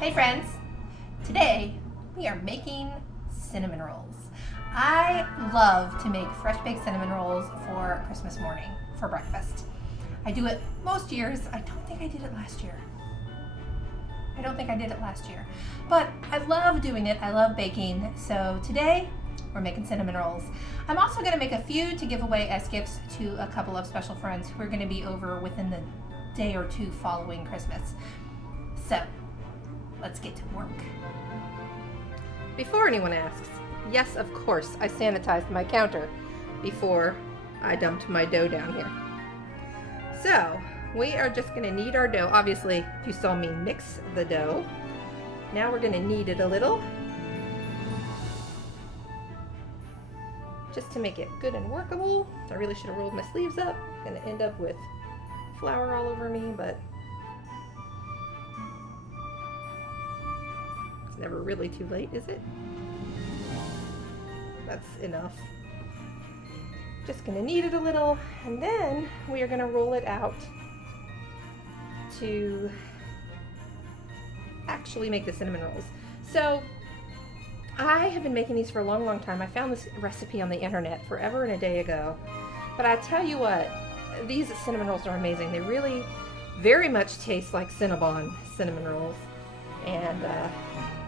Hey friends, today we are making cinnamon rolls. I love to make fresh baked cinnamon rolls for Christmas morning for breakfast. I do it most years. I don't think I did it last year. But I love doing it. I love baking. So today we're making cinnamon rolls. I'm also going to make a few to give away as gifts to a couple of special friends who are going to be over within the day or two following Christmas. So let's get to work. Before anyone asks, yes, of course, I sanitized my counter before I dumped my dough down here. So we are just going to knead our dough. Obviously, you saw me mix the dough. Now we're going to knead it a little, just to make it good and workable. I really should have rolled my sleeves up. I'm going to end up with flour all over me, but it's never really too late, is it? That's enough. Just going to knead it a little, and then we are going to roll it out to actually make the cinnamon rolls. So I have been making these for a long time. I found this recipe on the internet forever and a day ago. But I tell you what, these cinnamon rolls are amazing. They really very much taste like Cinnabon cinnamon rolls. And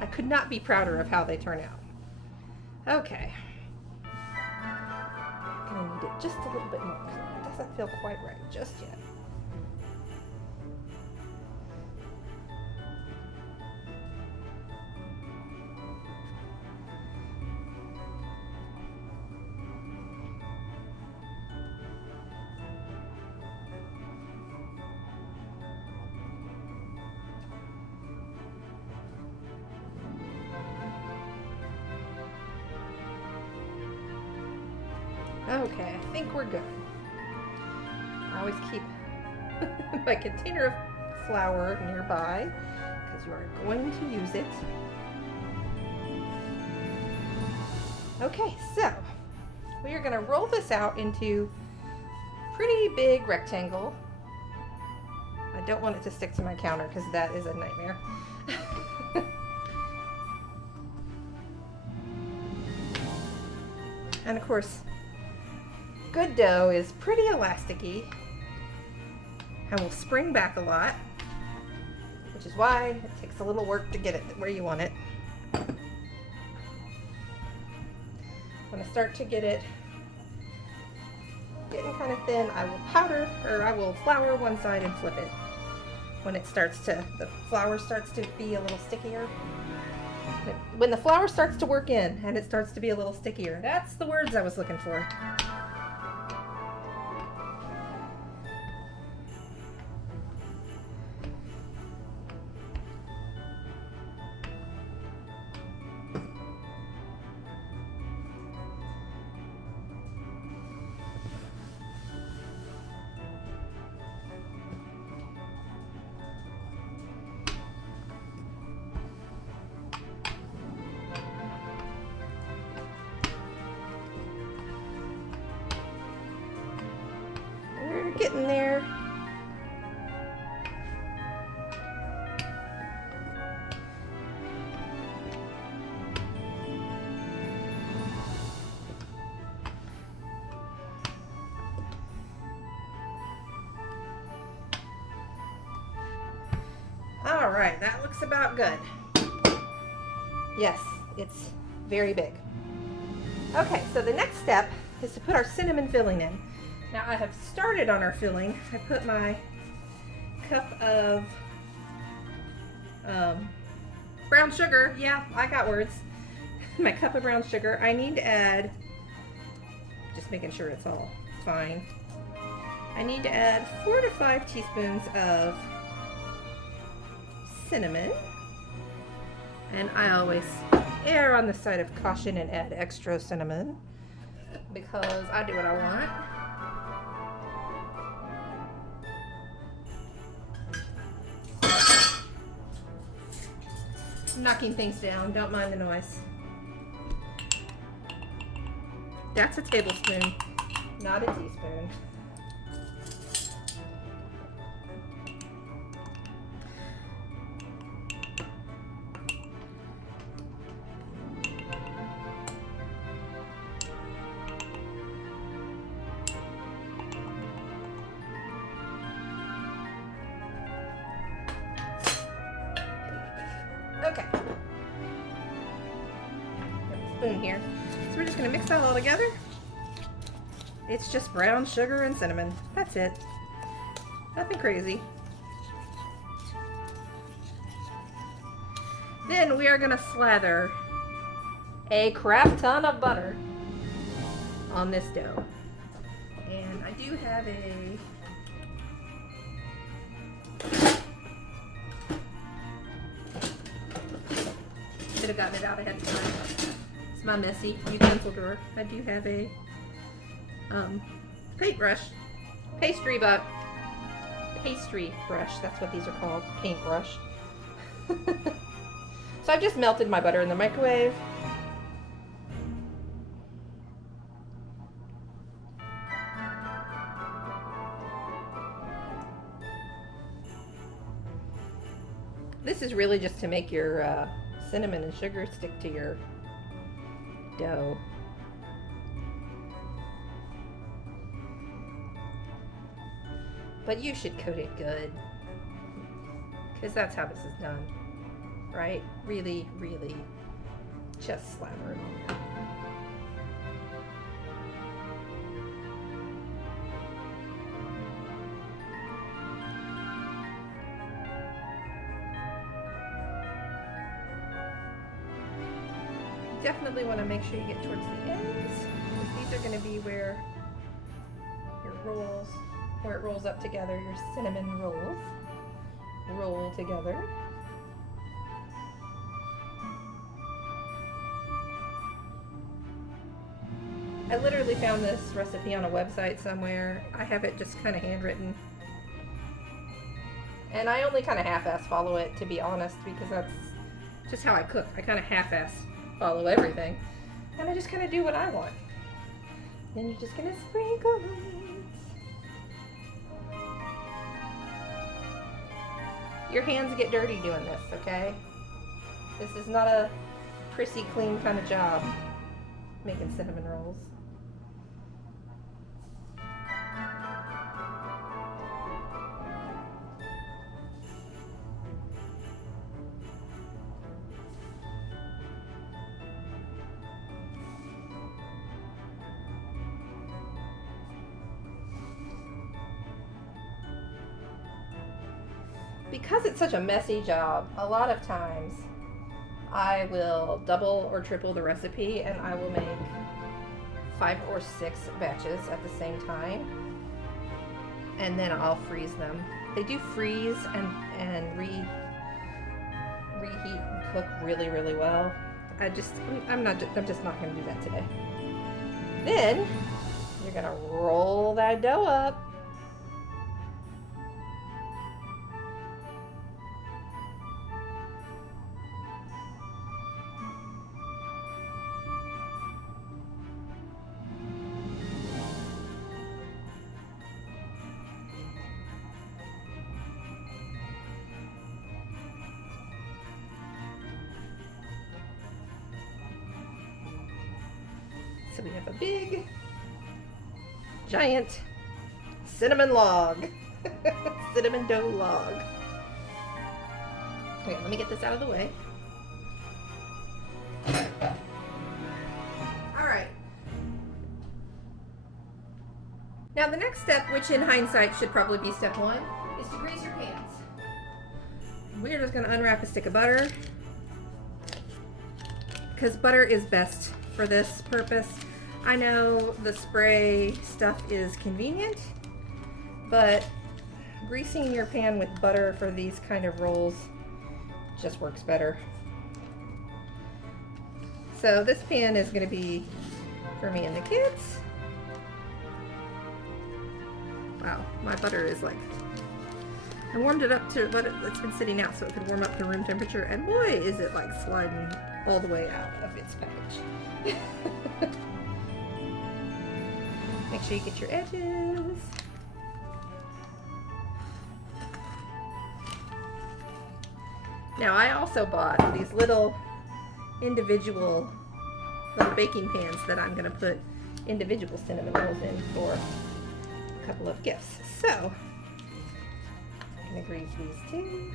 I could not be prouder of how they turn out. Okay. I'm gonna knead it just a little bit more. It doesn't feel quite right just yet. Okay, I think we're good. I always keep my container of flour nearby because you are going to use it. Okay, so we are going to roll this out into a pretty big rectangle. I don't want it to stick to my counter because that is a nightmare. And of course, good dough is pretty elasticy and will spring back a lot, which is why it takes a little work to get it where you want it. When I start to get it getting kind of thin, I will I will flour one side and flip it. When it starts to, the flour starts to be a little stickier. When the flour starts to work in and it starts to be a little stickier, that's the words I was looking for. Getting there. All right, that looks about good. Yes, it's very big. Okay, so the next step is to put our cinnamon filling in. Now I have started on our filling. I put my cup of brown sugar. Yeah, I got words. My cup of brown sugar. I need to add, just making sure it's all fine. I need to add 4 to 5 teaspoons of cinnamon. And I always err on the side of caution and add extra cinnamon because I do what I want. Knocking things down, don't mind the noise. That's a tablespoon, not a teaspoon. spoon here. So we're just gonna mix that all together. It's just brown sugar and cinnamon. That's it. Nothing crazy. Then we are gonna slather a crap ton of butter on this dough. And I do have a should have gotten it out ahead of time. It's my messy utensil drawer. I do have a paintbrush, pastry brush. That's what these are called, paintbrush. So I've just melted my butter in the microwave. This is really just to make your cinnamon and sugar stick to your dough. But you should coat it good, because that's how this is done, right? Really, really just slather it on. Definitely want to make sure you get towards the ends, because these are going to be where your rolls, where it rolls up together, your cinnamon rolls roll together. I literally found this recipe on a website somewhere. I have it just kind of handwritten. And I only kind of half-ass follow it, to be honest, because that's just how I cook. I kind of half-ass follow everything. And I just kind of do what I want. Then you're just going to sprinkle it. Your hands get dirty doing this, okay? This is not a prissy clean kind of job, making cinnamon rolls. Because it's such a messy job, a lot of times I will double or triple the recipe, and I will make 5 or 6 batches at the same time, and then I'll freeze them. They do freeze and reheat and cook really, really well. I'm just not going to do that today. Then you're going to roll that dough up. So we have a big, giant cinnamon log, cinnamon dough log. Okay, let me get this out of the way. All right. Now the next step, which in hindsight should probably be step 1, is to grease your pans. We're just going to unwrap a stick of butter, because butter is best for this purpose. I know the spray stuff is convenient, but greasing your pan with butter for these kind of rolls just works better. So this pan is going to be for me and the kids. Wow, my butter is like, I warmed it up to, but it's been sitting out so it could warm up to room temperature, and boy is it like sliding all the way out of its package. Make sure you get your edges. Now I also bought these little individual little baking pans that I'm going to put individual cinnamon rolls in for a couple of gifts. So I'm going to grease these two.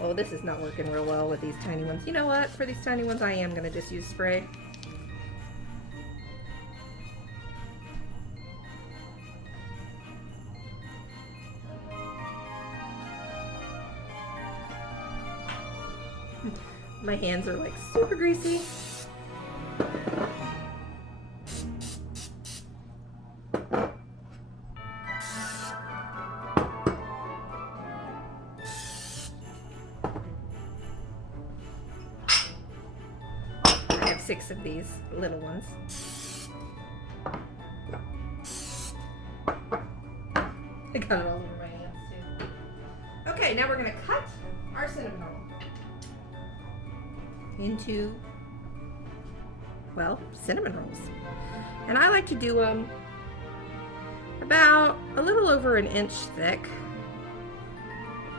Oh, this is not working real well with these tiny ones. You know what? For these tiny ones, I am going to just use spray. My hands are like super greasy. I have 6 of these little ones. I got it all over my hands too. Okay, now we're going to cut our cinnamon roll into, well, cinnamon rolls. And I like to do them about a little over an inch thick,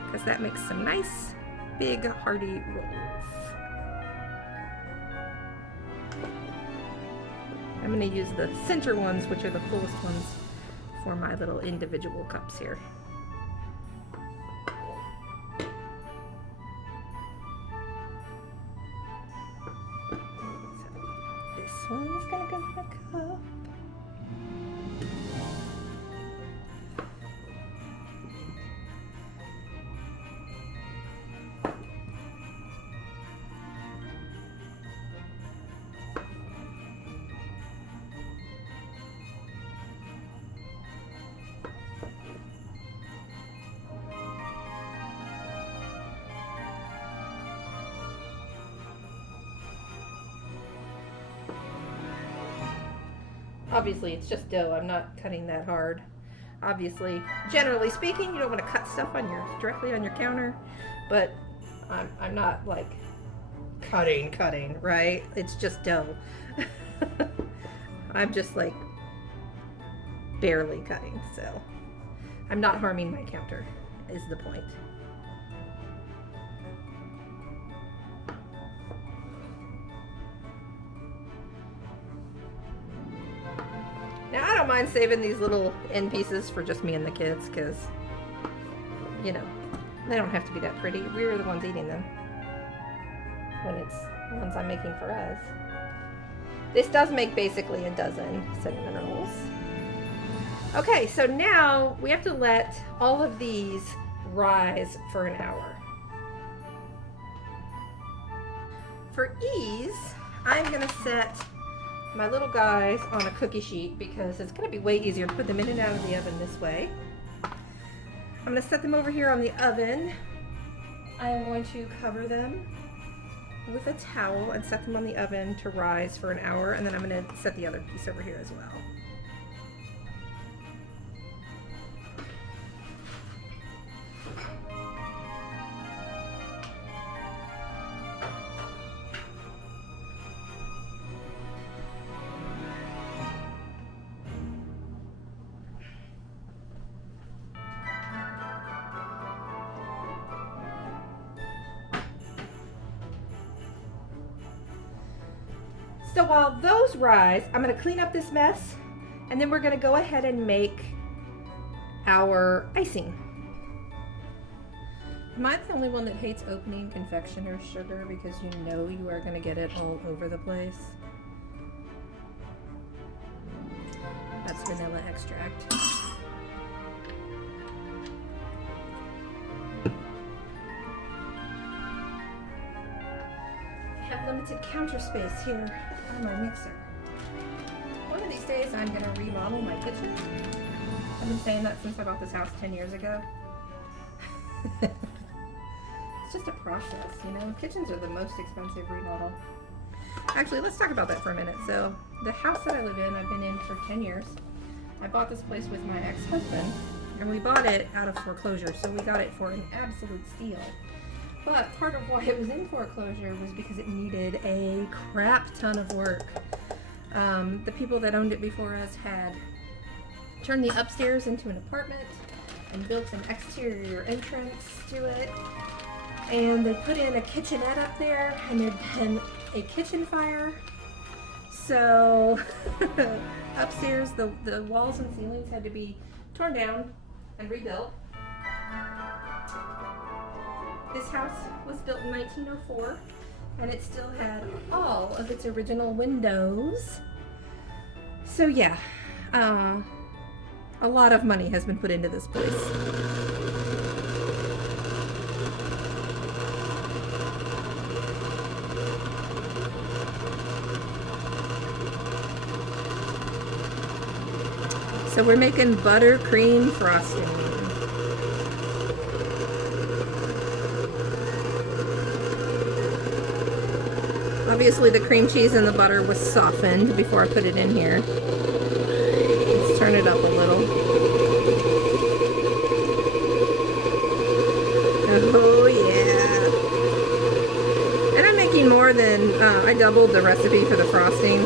because that makes some nice, big, hearty rolls. I'm going to use the center ones, which are the fullest ones, for my little individual cups here. This one's gonna go in a cup. Obviously, it's just dough. I'm not cutting that hard. Obviously, generally speaking, you don't want to cut stuff on directly on your counter, but I'm not like cutting, right? It's just dough. I'm just like barely cutting, so I'm not harming my counter, is the point. Now, I don't mind saving these little end pieces for just me and the kids, because, you know, they don't have to be that pretty. We're the ones eating them when it's the ones I'm making for us. This does make basically a dozen cinnamon rolls. Okay, so now we have to let all of these rise for an hour. For ease, I'm going to set my little guys on a cookie sheet because it's going to be way easier to put them in and out of the oven this way. I'm going to set them over here on the oven. I am going to cover them with a towel and set them on the oven to rise for an hour, and then I'm going to set the other piece over here as well. So while those rise, I'm going to clean up this mess, and then we're going to go ahead and make our icing. Am I the only one that hates opening confectioner's sugar because you know you are going to get it all over the place? That's vanilla extract. I have limited counter space here on my mixer. One of these days I'm going to remodel my kitchen. I've been saying that since I bought this house 10 years ago. It's just a process, you know. Kitchens are the most expensive remodel. Actually, let's talk about that for a minute. So, the house that I live in, I've been in for 10 years. I bought this place with my ex-husband, and we bought it out of foreclosure, so we got it for an absolute steal. But part of why it was in foreclosure was because it needed a crap ton of work. The people that owned it before us had turned the upstairs into an apartment and built an exterior entrance to it. And they put in a kitchenette up there, and there'd been a kitchen fire. So upstairs, the walls and ceilings had to be torn down and rebuilt. This house was built in 1904, and it still had all of its original windows. So yeah, a lot of money has been put into this place. So we're making buttercream frosting. Obviously the cream cheese and the butter was softened before I put it in here. Let's turn it up a little. Oh yeah. And I'm making more than, I doubled the recipe for the frosting,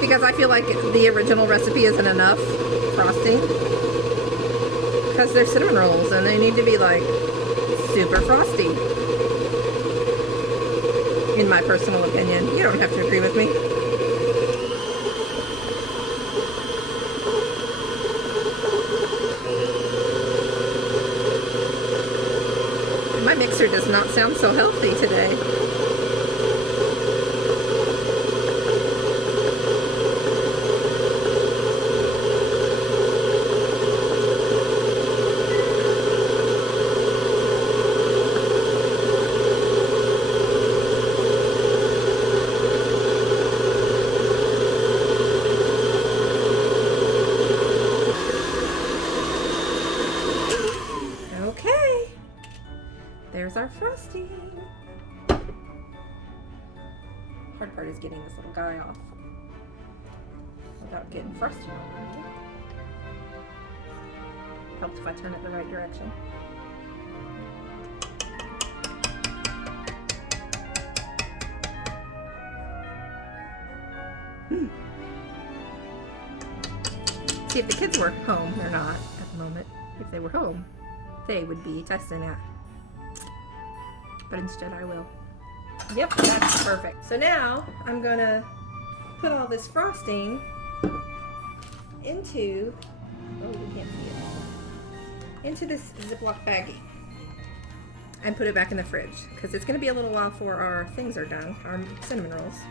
because I feel like the original recipe isn't enough frosting, because they're cinnamon rolls and they need to be like super frosty, in my personal opinion. You don't have to agree with me. My mixer does not sound so healthy today. There's our frosting. Hard part is getting this little guy off without getting frosting on it. Helps if I turn it the right direction. See, if the kids were home, they're not at the moment. If they were home, they would be testing it. But instead I will. Yep, that's perfect. So now I'm gonna put all this frosting into, oh, we can't see it, into this Ziploc baggie and put it back in the fridge, because it's gonna be a little while before our things are done, our cinnamon rolls.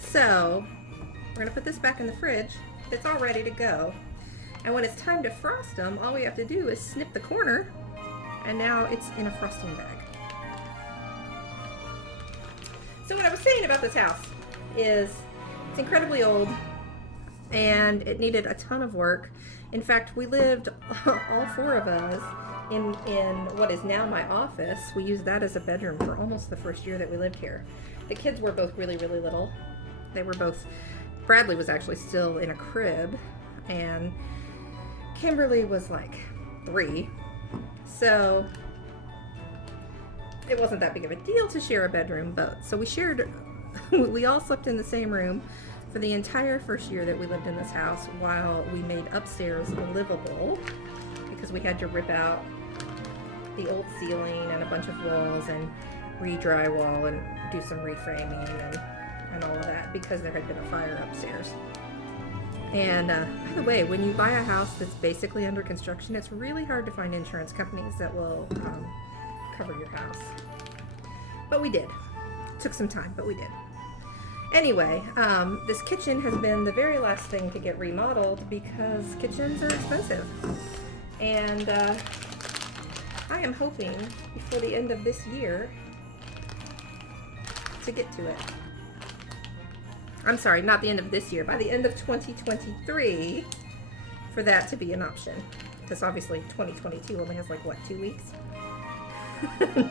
So we're gonna put this back in the fridge. It's all ready to go. And when it's time to frost them, all we have to do is snip the corner, and now it's in a frosting bag. So what I was saying about this house is it's incredibly old and it needed a ton of work. In fact, we lived, all four of us, in what is now my office. We used that as a bedroom for almost the first year that we lived here. The kids were both really, really little. They were both, Bradley was actually still in a crib, and Kimberly was like 3. So it wasn't that big of a deal to share a bedroom, but so we shared, we all slept in the same room for the entire first year that we lived in this house, while we made upstairs livable, because we had to rip out the old ceiling and a bunch of walls and re-drywall and do some reframing and all of that, because there had been a fire upstairs. And by the way, when you buy a house that's basically under construction, it's really hard to find insurance companies that will cover your house. But we did. It took some time, but we did. Anyway, this kitchen has been the very last thing to get remodeled, because kitchens are expensive. And I am hoping before the end of this year to get to it. I'm sorry, not the end of this year, by the end of 2023, for that to be an option. Because obviously 2022 only has like, what, 2 weeks?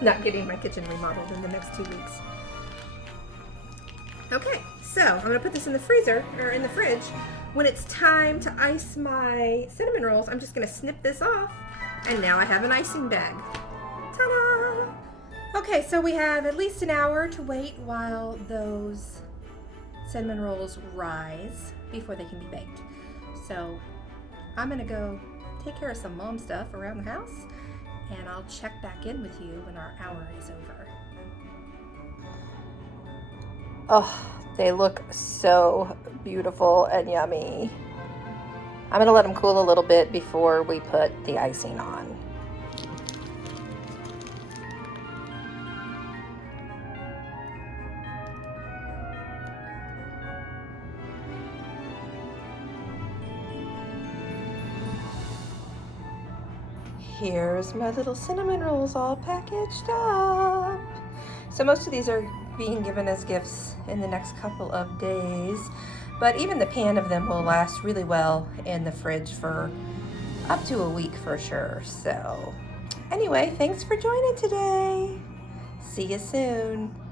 Not getting my kitchen remodeled in the next 2 weeks. Okay, so I'm gonna put this in the freezer, or in the fridge. When it's time to ice my cinnamon rolls, I'm just gonna snip this off, and now I have an icing bag. Ta-da! Okay, so we have at least an hour to wait while those cinnamon rolls rise before they can be baked. So I'm gonna go take care of some mom stuff around the house, and I'll check back in with you when our hour is over. Oh, they look so beautiful and yummy. I'm gonna let them cool a little bit before we put the icing on. here's my little cinnamon rolls all packaged up. So most of these are being given as gifts in the next couple of days, but even the pan of them will last really well in the fridge for up to a week for sure. So anyway, thanks for joining today. See you soon.